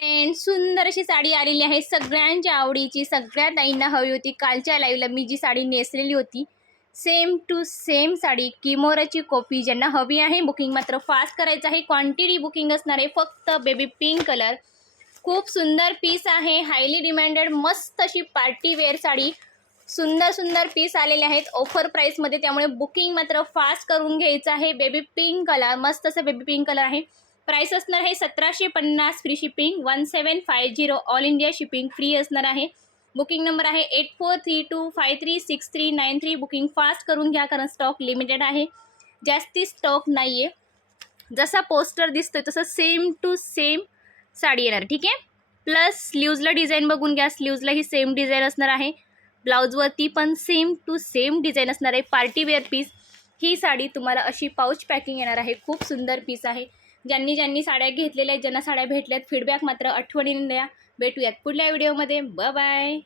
Friend सुंदर अशी साडी आलेली आहे सगळ्यांच्या आवडीची. सगळ्या ताईंना हवी होती. कालच्या लाईव्हला मी जी साडी नेसलेली होती सेम टू सेम साडी किमोराची कॉपी ज्यांना हवी आहे बुकिंग मात्र फास्ट करायचं आहे. क्वांटिटी बुकिंग असणार आहे. फक्त बेबी पिंक कलर, खूप सुंदर पीस आहे. हायली डिमांडेड मस्त अशी पार्टी वेअर साडी. सुंदर सुंदर पीस आलेले आहेत ऑफर प्राईसमध्ये, त्यामुळे बुकिंग मात्र फास्ट करून घ्यायचं आहे. बेबी पिंक कलर, मस्त असं बेबी पिंक कलर आहे. प्राइस असणार आहे 1750, free shipping 1750, all India shipping free असणार आहे. बुकिंग नंबर आहे 8432536393. बुकिंग फास्ट करून घ्या कारण स्टॉक लिमिटेड आहे, जास्ती स्टॉक नाही आहे. जसा पोस्टर दिसतोय तसं सेम टू सेम साडी येणार, ठीक आहे. प्लस स्लीव्जला डिझाईन बघून घ्या, स्लीव्जला ही सेम डिझाईन असणार आहे. ब्लाऊजवरती पण सेम टू सेम डिझाईन असणार आहे. Party wear piece. ही साडी तुम्हाला अशी पाऊच पॅकिंग येणार आहे. खूप सुंदर पीस आहे. ज्यांनी साड्या घेतलेल्या आहेत, ज्यांना साड्या भेटल्यात, फीडबॅक मात्र आठवणीने द्या. भेटूयात पुढल्या व्हिडिओमध्ये. Bye bye.